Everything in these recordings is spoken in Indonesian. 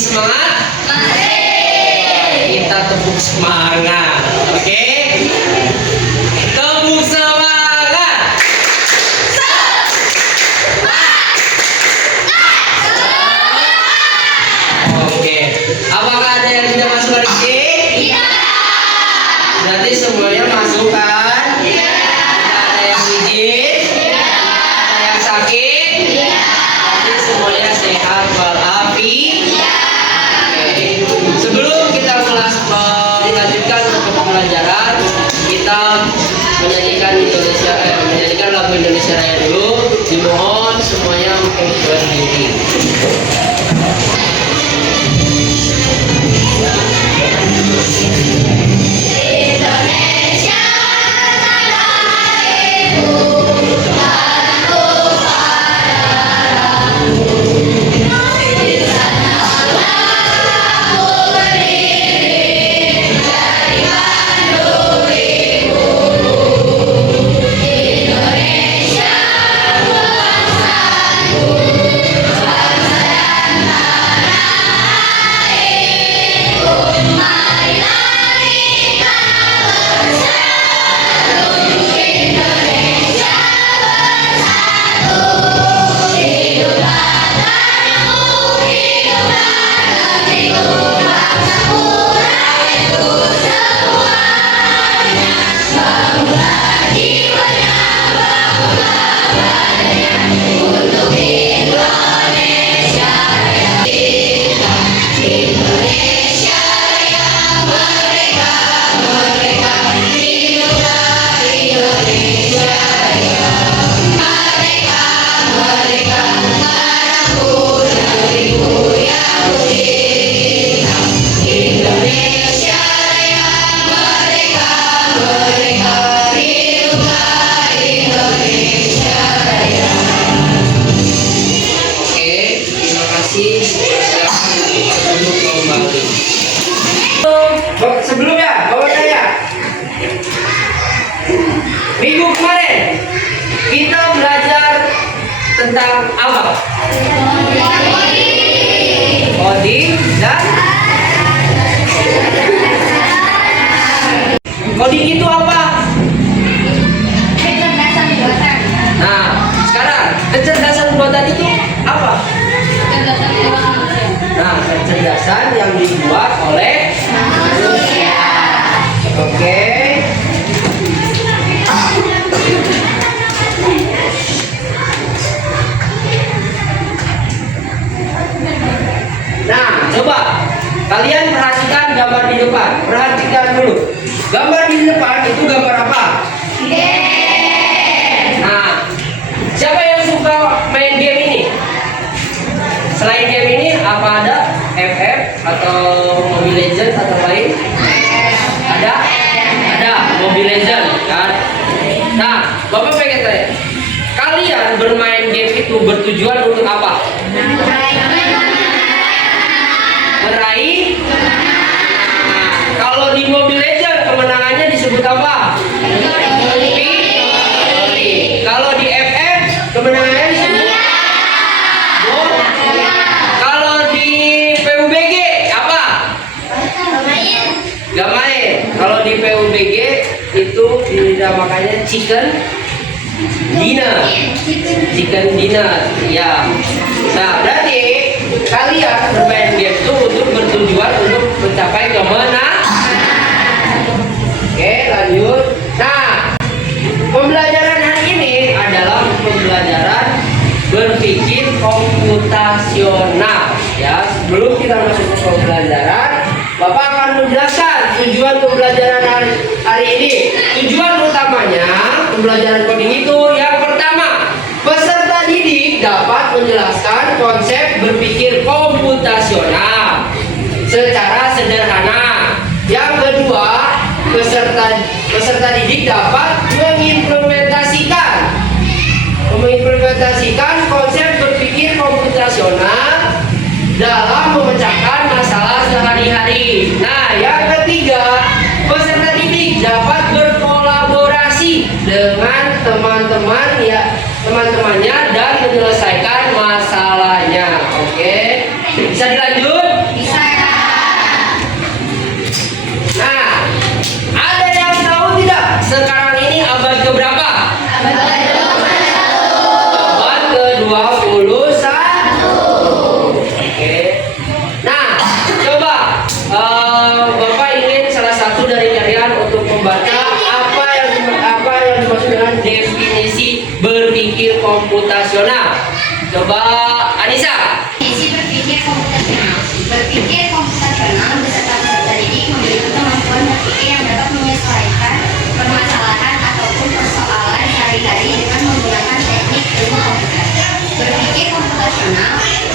semangat? Kita tepuk semangat. Oke? Tepuk semangat. Oke. Apakah ada yang tidak masuk hari ini? Iya. Berarti semuanya masuk kan? Iya. Ada yang izin? Iya. Ada yang sakit? Iya. Berarti semuanya sehat walafiat. Iya. Oke. Sebelum kita melanjutkan untuk pembelajaran, kita menyanyikan lagu Indonesia Raya dulu. Dimohon semuanya untuk berdiri. Sebelumnya, bapak saya minggu kemarin kita belajar tentang apa? Coding dan coding itu apa? Kecerdasan buatan. Nah, sekarang kecerdasan buatan itu apa? Kecerdasan manusia. Nah, kecerdasan yang dibuat oleh manusia. Oke. Nah, coba kalian perhatikan gambar di depan. Perhatikan dulu. Gambar di depan itu gambar apa? Nah, siapa yang suka main game ini? Selain game ini, apa ada FF atau Mobile Legends atau lain? Ada? Ada Mobile Legends kan? Nah, Bapak pengen tanya, kalian bermain game itu bertujuan untuk apa? Meraih? Nah, kalau di Mobile Legends kemenangannya disebut apa? Victory. Kalau di FF kemenangannya disebut gol. Kalau di PUBG apa? Gak main. Kalau di PUBG itu dinamakannya chicken dinner. Chicken dinner. Ya. Nah, berarti kalian bermain game itu untuk bertujuan untuk mencapai kemenangan. Oke, lanjut. Nah, pembelajaran hari ini adalah pembelajaran berpikir komputasional. Ya, sebelum kita masuk ke pembelajaran, Bapak akan menjelaskan tujuan pembelajaran hari ini. Tujuan utamanya pembelajaran coding itu yang pertama, peserta didik dapat menjelaskan konsep berpikir komputasional secara sederhana. Yang kedua, peserta didik dapat mengimplementasikan konsep berpikir komputasional dalam memecahkan masalah sehari-hari. Nah, yang ketiga, peserta didik dapat berkolaborasi dengan teman-temannya dan menyelesaikan masalahnya. Oke, bisa dilanjut?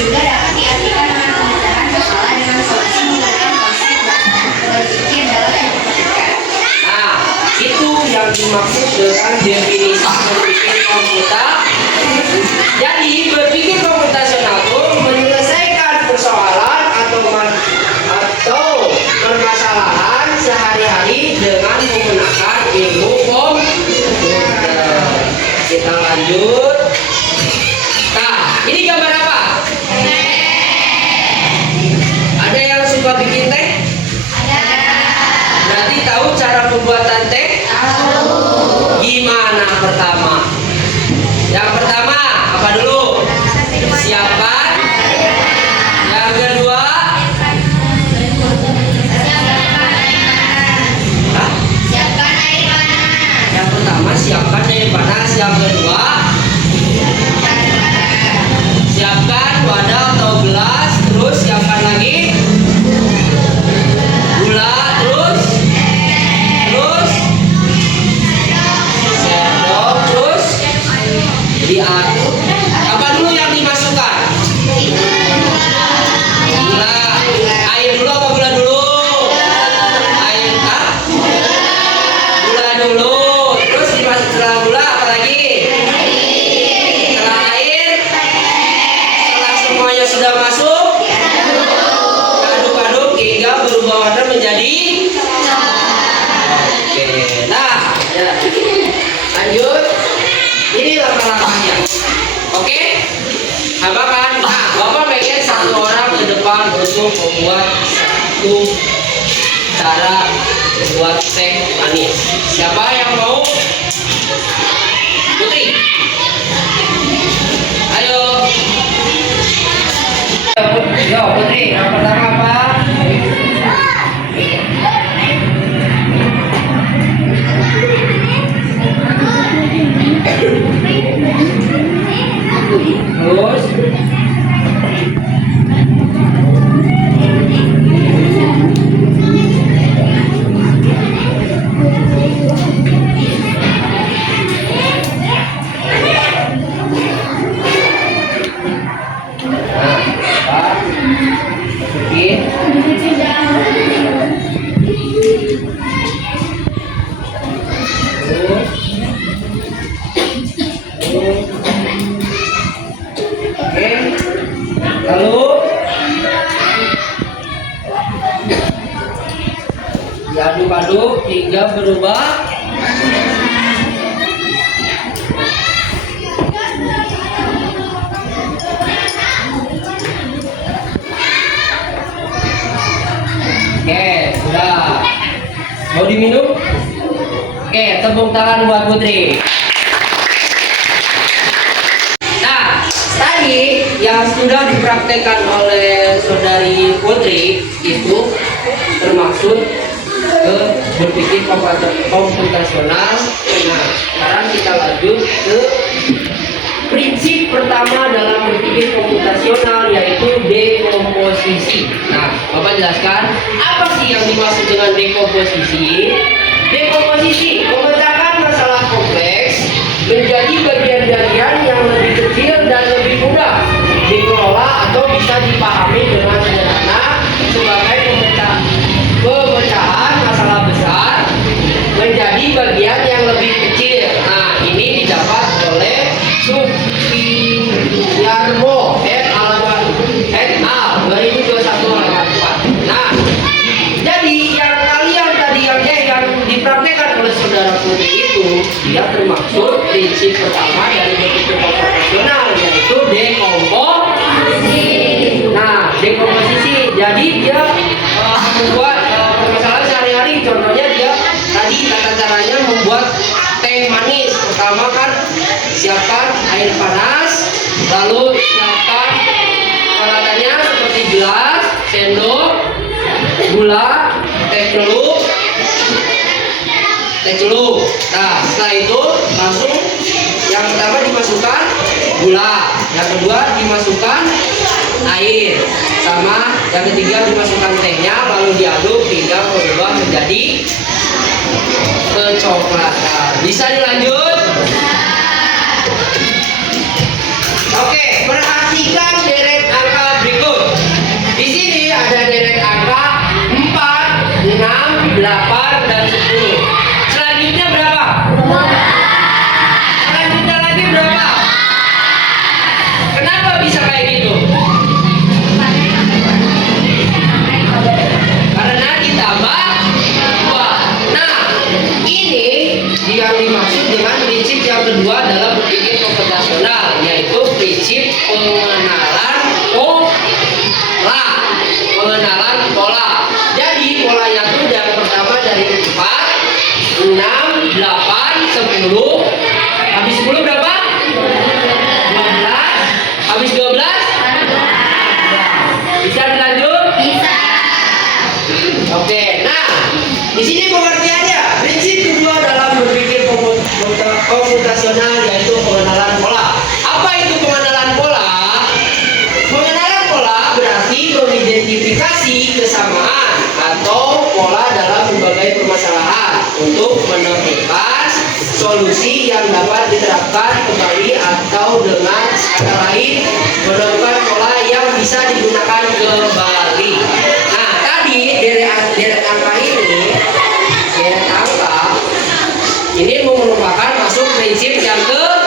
juga dapat diartikan dengan memudahkan masalah dengan solusi menggunakan konsep berpikir dalam matematika. Nah, itu yang dimaksud dengan definisi berpikir komputasi. Jadi berpikir komputasional itu menyelesaikan persoalan atau permasalahan sehari-hari dengan menggunakan ilmu komputer. Kita lanjut. Nah, ini gambar apa? Ada yang suka bikin teh? Berarti tahu cara pembuatan teh? Gimana pertama? Yang pertama apa dulu? Siapkan. Yang kedua? Hah? Siapkan air panas. Yang pertama siapkan air panas. Yang kedua siapkan wadah atau gelas. Terus siapkan lagi gula. Terus sendok. Terus diaduk. Apa dulu yang dimasukkan? Gula. Air dulu apa gula dulu? Air kah? Gula dulu. Terus dimasuk setelah gula apa lagi? Setelah air. Setelah semuanya sudah masuk, aduk-aduk hingga berubah warna menjadi. Oke. Nah, ya. Lanjut. Ini langkah-langkahnya. Oke? Apa kan? Nah, Bapak pengen satu orang ke depan untuk membuat satu cara membuat teh manis. Siapa yang mau? Putri. Ayo. Yo, Putri. Yang pertama apa? Terus lalu diaduk-aduk hingga berubah. Oke, sudah. Mau diminum? Oke, tepuk tangan buat Putri. Nah, tadi yang sudah dipraktekkan oleh saudari Putri itu termaksud ke berpikir komputasional. Nah, sekarang kita lanjut ke prinsip pertama dalam berpikir komputasional, yaitu dekomposisi. Nah, Bapak jelaskan apa sih yang dimaksud dengan dekomposisi? Dekomposisi memecahkan masalah kompleks menjadi bagian-bagian yang lebih kecil dan lebih mudah dikelola atau bisa dipahami dengan sederhana sebagai pemecahan masalah besar menjadi bagian yang lebih kecil. Nah, ini didapat oleh Supriyarmo et al. 2021 halaman 4. Nah, jadi yang kalian tadi yang dipraktekkan oleh saudara Putri itu, dia termaksud prinsip pertama dari berpikir komputasional, yaitu dekomposisi. Nah, dekomposisi, jadi dia membuat permasalahan sehari-hari. Contohnya dia tadi tata caranya membuat teh manis. Pertama kan siapkan air panas, lalu siapkan peralatannya seperti gelas, sendok, gula, teh celup. Nah, setelah itu langsung yang pertama dimasukkan gula, yang kedua dimasukkan air, sama yang ketiga dimasukkan tehnya, lalu diaduk hingga berubah menjadi kecoklatan. Bisa dilanjut? Oke, perhatikan deret angka Di sini pengertiannya, prinsip kedua dalam berpikir komputasional yaitu pengenalan pola. Apa itu pengenalan pola? Pengenalan pola berarti mengidentifikasi kesamaan atau pola dalam berbagai permasalahan untuk menemukan solusi yang dapat diterapkan kembali atau dengan kata lain menemukan pola yang bisa digunakan kembali. Nah, tadi deret angka ini merupakan masuk prinsip yang kedua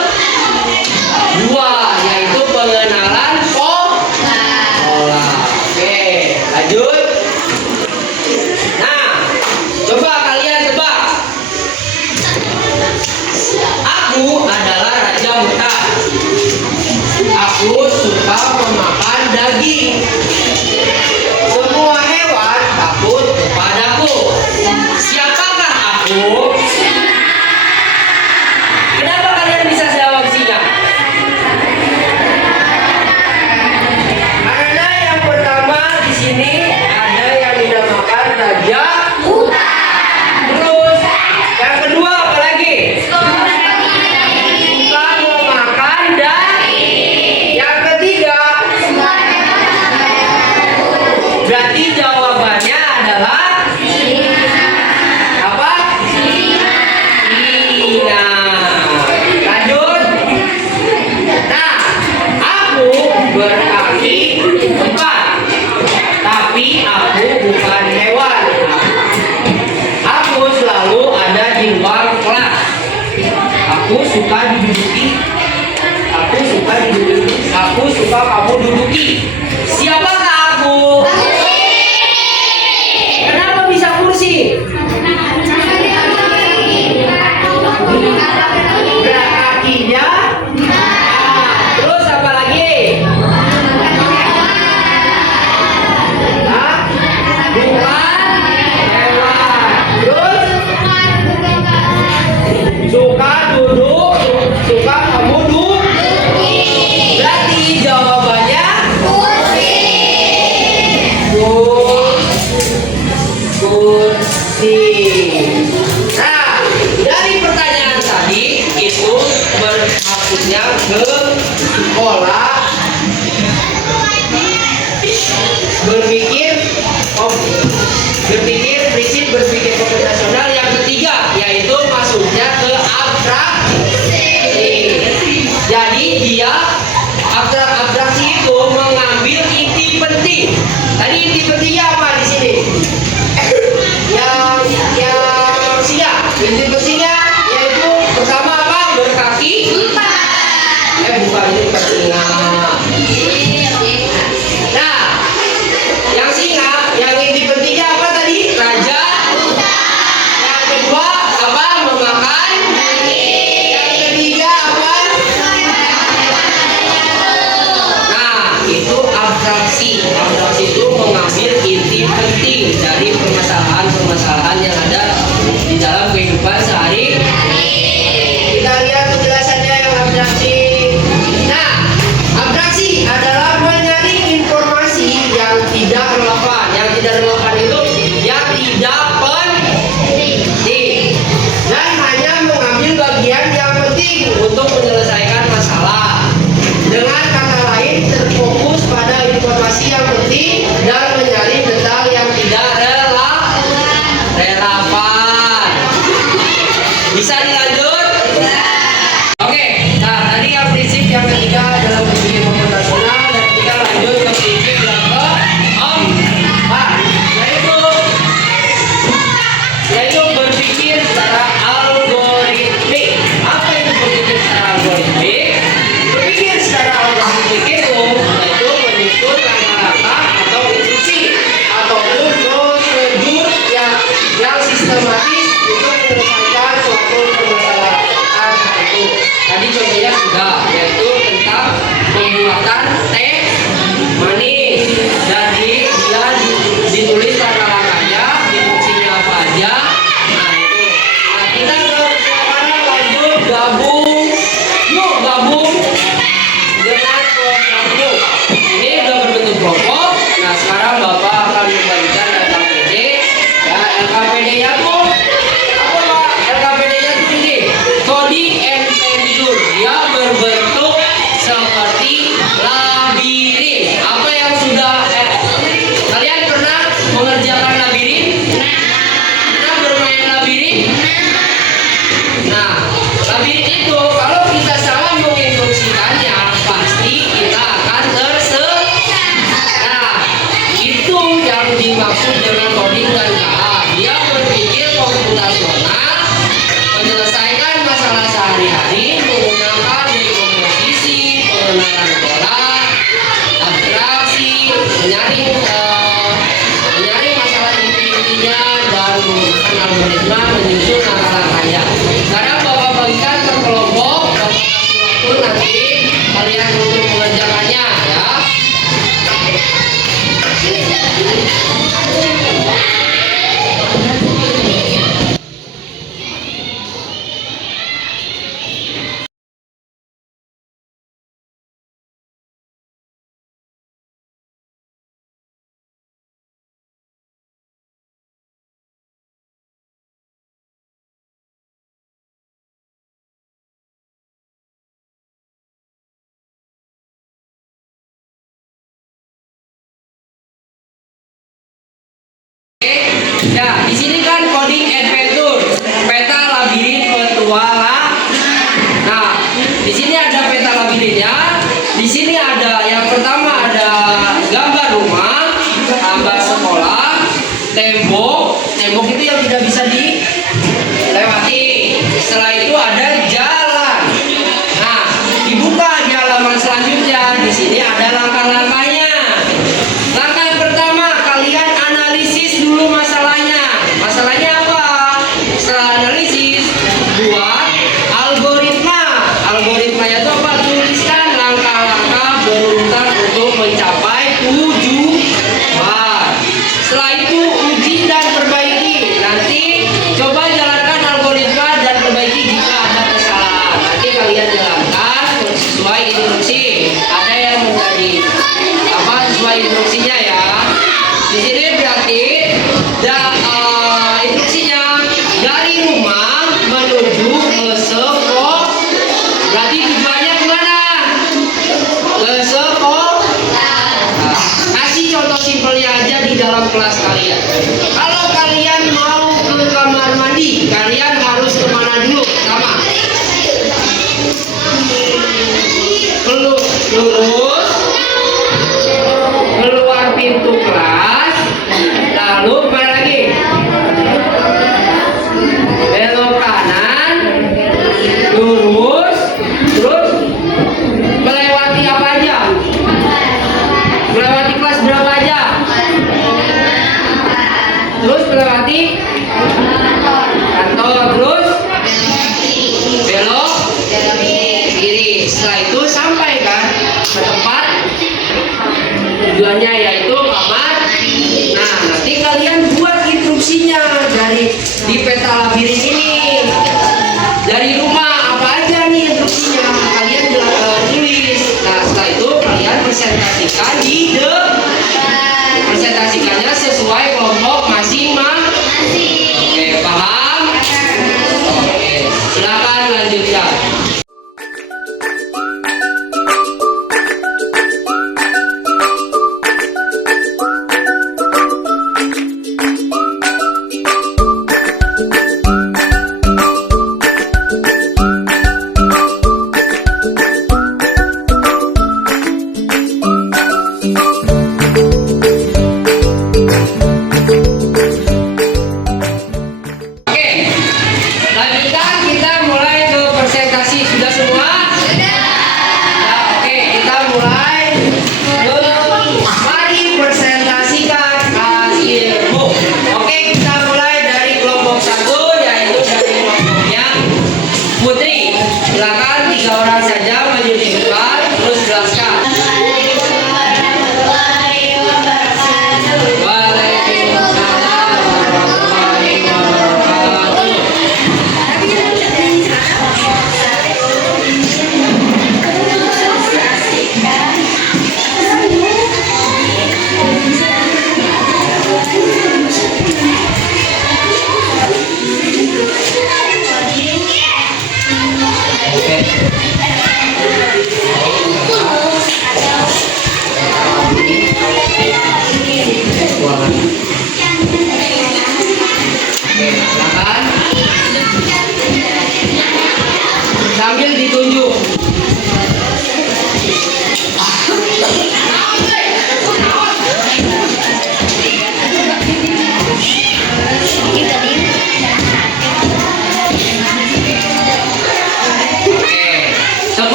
yaitu pengenalan pola. Oke, lanjut. Nah, coba kalian tebak. Aku adalah raja hutan. Aku suka memakan daging. Semua hewan takut kepadaku. Siapakah aku? Kenapa kalian bisa jawab singa? Karena yang pertama di sini ada yang dinamakan raja hutan. Terus yang kedua apa lagi? Suka memakan daging. Yang ketiga berarti jawabannya adalah apa? Singa. Lanjut. Nah, aku berkaki 4, tapi aku bukan hewan. Aku selalu ada di luar kelas. Aku suka diduduki. Aku suka kamu duduki. Siapakah aku? Kenapa bisa kursi? Berat kakinya. Terus apa lagi? Hah? Bukan hewan. Terus suka duduk. Suka kamu duduk. Berarti jawabannya kursi. Nah, dari pertanyaan tadi itu bermaksudnya ke pola prinsip berpikir komputasional yang ketiga yaitu masuknya ke abstraksi. Jadi dia abstraksi itu mengambil inti penting. Tadi inti pentingnya apa di sini? yang singa. Inti pentingnya yaitu pertama apa? Berkaki 4. Bukan itu bukan singa. Nah, yang singa, yang inti pentingnya apa tadi? Raja. Yang kedua apa? Memakan. Yang ketiga apa? Nah, itu abstraksi. Abstraksi itu mengambil inti penting dari permasalahan yang ada di dalam kehidupan sehari. Kita lihat penjelasannya yang abstraksi. Nah, abstraksi adalah menyaring informasi yang tidak relevan. Yang tidak relevan itu yang tidak penting dan hanya mengambil bagian yang penting untuk menyelesaikan masalah. Dengan kata lain, terfokus pada informasi yang penting dan menyaring detail yang tidak relevan. Bisa dilanjut? Oke, nah tadi dimaksud dengan coding dan KA. Dia berpikir komputasional, menyelesaikan masalah sehari-hari menggunakan dekomposisi, pengenalan pola, abstraksi, menyaring masalah inti-intinya dan menggunakan algoritma menyusun langkah-langkahnya. Sekarang Bapak bagikan ke kelompok, Bapak kasih waktu nanti kalian untuk mengerjakannya ya. Ya, di sini kan coding adventure, peta labirin petualang. Nah, di sini ada peta labirinnya. Di sini ada yang pertama ada gambar rumah, gambar sekolah, tembok. Tembok itu yang tidak bisa dilewati. Setelah itu ada jalan. Nah, dibuka di halaman selanjutnya. Di sini ada langkah-langkahnya. Langkah yang pertama, kalian analisis dulu masalahnya. Masalahnya apa? Setelah analisis, buat algoritma. Algoritmanya itu apa? Tuliskan langkah-langkah berurutan untuk mencapai tujuan. Setelah itu uji dan perbaiki. Nanti coba jalankan algoritma dan perbaiki jika ada kesalahan. Nanti kalian jalankan sesuai instruksi. Ada yang menjadi apa sesuai instruksinya ya. Di sini berarti instruksinya dari rumah menuju ke sekolah. Berarti tujuannya kemana? Ke sekolah. Nah, kasih contoh simpelnya aja di dalam kelas kalian. Kalau kalian mau ke kamar mandi, kalian harus kemana dulu? Sama. Lurus, keluar pintu kelas, lalu kemana lagi? Belok kanan, lurus, terus melewati apa aja? Melewati kelas berapa aja? Terus melewati kantor, terus belok kiri. Setelah itu sampai kan ke tempat tujuannya, yaitu kamar. Nah, nanti kalian buat instruksinya di peta labirin ini. Dari rumah apa aja nih instruksinya? Kalian tulis. Nah, setelah itu kalian presentasikan presentasikannya sesuai kelompok masing-masing. Oke, paham? Oke, silakan lanjutkan.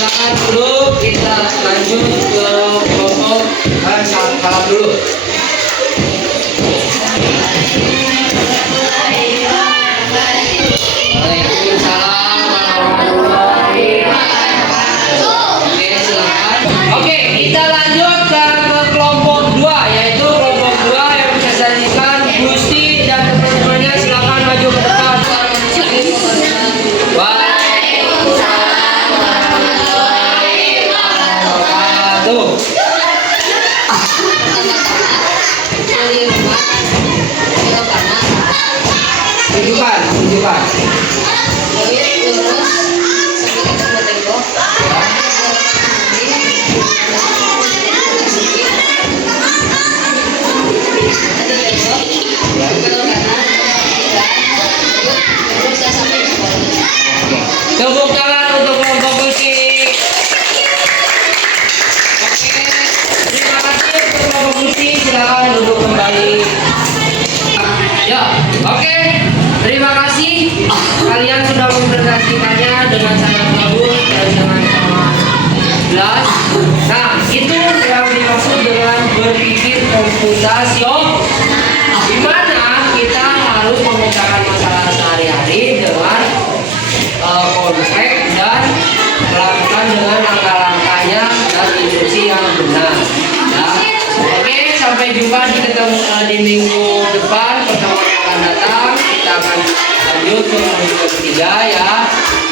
silakan duduk. Kita lanjut ke kelompok salam dulu. Waalaikumsalam warahmatullahi wabarakatuh. Oke, silakan. Oke, kita lanjut ke kelompok 2, yaitu kelompok 2 yang bisa sajikan Gusti dan teman-temannya. Silakan maju ke depan. Waalaikumsalam warahmatullahi wabarakatuh. Tunjukkan, tunjukkan. Tepuk tangan untuk kelompok Gusti. Oke, terima kasih untuk kelompok Gusti. Silakan duduk kembali. Ya, oke. Terima kasih. Kalian sudah mempresentasikannya dengan sangat bagus dan dengan sangat jelas. Nah, itu yang dimaksud dengan berpikir komputasional, di mana kita harus memecahkan masalah sehari-hari dengan kompleks dan melakukan dengan langkah-langkahnya dan instruksi yang benar. Ya. Oke, sampai jumpa di minggu depan pertemuan yang akan datang. Kita akan lanjut ke minggu ketiga ya.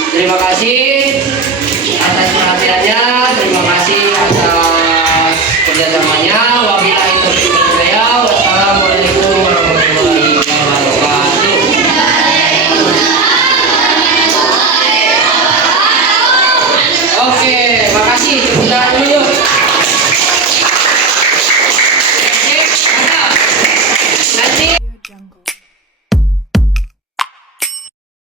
Terima kasih atas perhatiannya, terima kasih atas kerjasamanya.